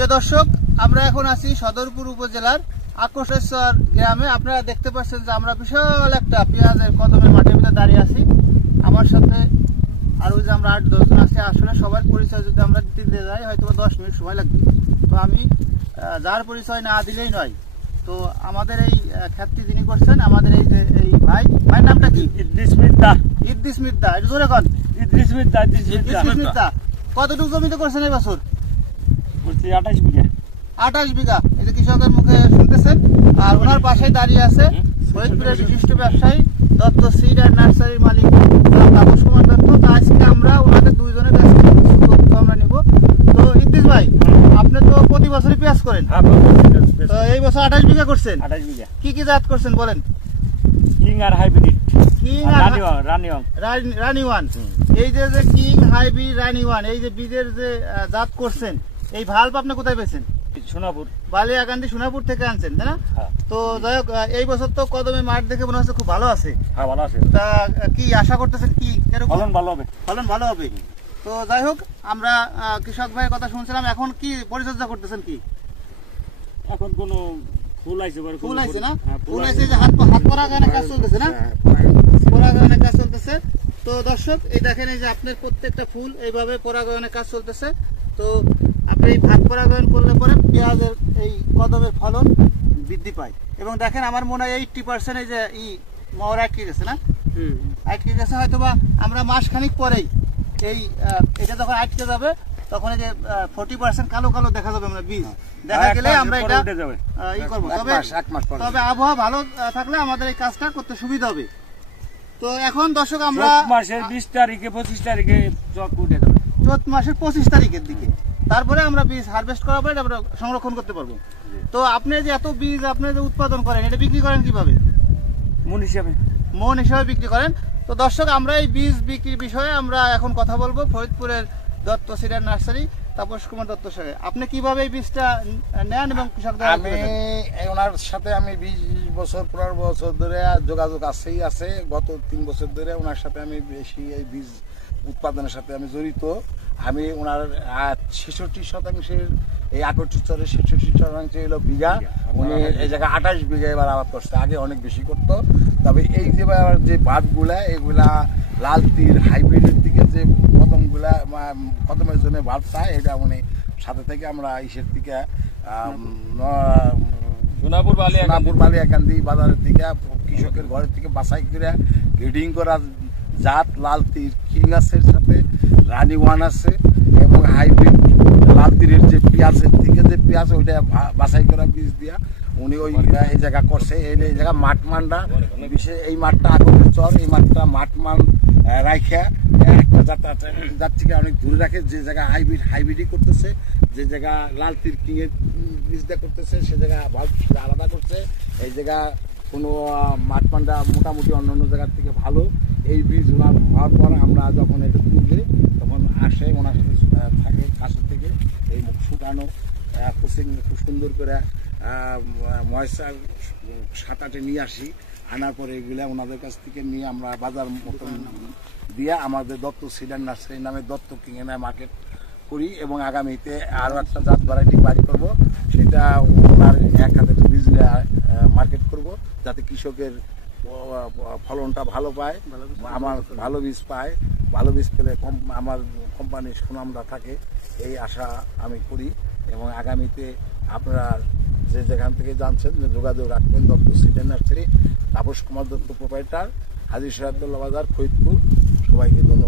প্রিয় দর্শক, আমরা এখন আছি সদরপুর উপজেলার আকর্ষেশ্বর গ্রামে। আপনারা দেখতে পাচ্ছেন যে আমরা বিশাল একটা পেঁয়াজের কদমের মাঠের ভিতরে দাঁড়িয়ে আছি। আমার সাথে আর ওই যে আমরা 8-10 জন আছি। আসলে সবার পরিচয় যদি আমরা দিতে যাই হয়তো 10 মিনিট সময় লাগবে। তো আমি যার পরিচয় না দিলেই নয়। তো আমাদের এই খ্যাতি যিনি করছেন, আমাদের এই যে এই ভাইয়ের নামটা কি? ইদ্রিস মির্জা। ইদ্রিস মির্জা, একটু জোরে কন। ইদ্রিস মির্জা। ইদ্রিস মির্জা কতটুকু জমিতে করছেন এই বছর? 28 বিঘা। 28 বিঘা। এই যে কৃষকের মুখে শুনতেছেন। আর ওনার পাশে দাঁড়িয়ে আছে ফরিদপুরের বিশিষ্ট ব্যবসায়ী দত্ত সিড অ্যান্ড নার্সারির মালিক তাপস কুমার দত্ত। তো আজকে আমরা ওনাদের দুইজনের কাছ থেকে কিছু তথ্য আমরা নিব। তো ইদ্রিস ভাই, আপনি তো প্রতি বছরই পেঁয়াজ করেন। তো এই বছর 28 বিঘা করছেন। 28 বিঘা। কি কি জাত করছেন বলেন? কিং আর হাইব্রিড। কিং আর রানি ওয়ান। এই যে কিং হাইব্রিড রানি ওয়ান, এই যে বীজের যে জাত করছেন, এই ভাল্ব আপনি কোথায় পেয়েছেন? সোনাপুর, বালিয়াকান্দি সোনাপুর থেকে আনছেন, তাই না? তো যাই হোক, এই বছর তো কদমে মাঠ দেখে মনে হচ্ছে খুব ভালো আছে। হ্যাঁ, ভালো আছে। তা কি আশা করতেছেন, কি ফলন ভালো হবে? ফলন ভালো হবে। তো যাই হোক, আমরা কৃষক ভাইয়ের কথা শুনছিলাম। এখন কি পরিচর্যা করতেছেন? কি এখন কোনো ফুল আইছে? ফুল আইছে না? ফুল আইছে, যে হাত পরাগায়নের কাজ চলতেছে না? পরাগায়নের কাজ চলতেছে। তো দর্শক, এই দেখেন, এই যে আপনার প্রত্যেকটা ফুল এইভাবে পরাগায়নের কাজ চলতেছে। তো আপনি এই ভাত পরাগায়ন করলে পরে পেঁয়াজের এই কদমের ফলন বৃদ্ধি পায়। এবং দেখেন, আমার মনে হয় 80% এই যে মহর আটকে গেছে না? আটকে গেছে। হয়তো বা আমরা মাসখানিক পরেই এটা যখন আটকে যাবে, তখন এই যে 40% কালো কালো দেখা যাবে আমরা বীজ। দেখা গেলে আমরা এটা ই করবো। তবে আবহাওয়া ভালো থাকলে আমাদের এই কাজটা করতে সুবিধা হবে। তো এখন দর্শক, আমরা মাসের 20 তারিখে 25 তারিখে চক উঠে যাবে। চৈত মাসের 25 তারিখের দিকে তারপরে আমরা বীজ হারভেস্ট করার পরে আমরা সংরক্ষণ করতে পারবো। তো আপনি যে এত বীজ আপনি যে উৎপাদন করেন, এটা বিক্রি করেন কিভাবে? মন হিসাবে বিক্রি করেন। তো দর্শক, আমরা এই বীজ বিক্রির বিষয়ে আমরা এখন কথা বলবো ফরিদপুরের Dutta seed and nursery Tapas Kumar Dutta সাহেব। আপনি কিভাবে এই বীজটা নেন এবং কৃষকদের? আমি ওনার সাথে আমি 20 বছর 15 বছর ধরে যোগাযোগ আছে। গত 3 বছর ধরে ওনার সাথে আমি বেশি এই বীজ উৎপাদনের সাথে আমি জড়িত। আমি ওনার 66% এই আকর্ষিতরের 66% হলো বিঘা। উনি এই জায়গায় 28 বিঘা এবার আবাদ করছে। আগে অনেক বেশি করতো। তবে এই যে ভাতগুলা, এগুলা লাল তীর হাইব্রিডের দিকে যে কদমের জন্য ভাত চায়, এটা উনি সাথে থেকে আমরা ইসের থেকে সোনাপুর বালিয়াকান্দি বাজারের থেকে কৃষকের ঘরের থেকে বাছাই করে গ্রেডিং করা জাত লাল তীর কিং আছে, সাথে রানি ওয়ান আছে এবং হাইব্রিড লাল তীরের যে পেঁয়াজের থেকে যে পেঁয়াজ, ওইটা বাছাই করা বীজ দিয়া উনি ওই এই জায়গা করছে। এই জায়গা মাঠমানটা বিশেষ, এই মাঠটা আকর্ষণ, এই মাঠটা মাঠমান রাইখা একটা যার থেকে অনেক দূরে রাখে। যে জায়গা হাইব্রিডই করতেছে, যে জায়গা লাল তীর কিংয়ের বীজটা করতেছে, সে জায়গা আলাদা করছে। এই জায়গা কোনো মাঠমানটা মোটামুটি অন্য জায়গার থেকে ভালো। এই বীজ ওনার হওয়ার পর আমরা যখন এটা তুলে, তখন আসে ওনার সাথে থাকে কাছের থেকে এই শুকানো কোচিং খুব সুন্দর করে ময়েশ্চার 7-8 নিয়ে আসি। আনার পরে এগুলা ওনাদের কাছ থেকে নিয়ে আমরা বাজার মতন দিয়ে আমাদের দত্ত সিড অ্যান্ড নার্সারি নামে দত্ত কিং এ মার্কেট করি। এবং আগামীতে আরও একটা জাত ভ্যারাইটি বাড়ি করব, সেটা ওনার এক হাতে বীজ মার্কেট করব, যাতে কৃষকের ফলনটা ভালো পায়, আমার ভালো বীজ পায়। ভালো বীজ পেলে আমার কোম্পানির সুনামটা থাকে, এই আশা আমি করি। এবং আগামীতে আপনারা যে যেখান থেকে জানছেন, যে যোগাযোগ রাখবেন Dutta seed and nursery, Tapas Kumar Dutta proprietor, Haji Shariatullah Bazar, Faridpur. সবাইকে ধন্যবাদ।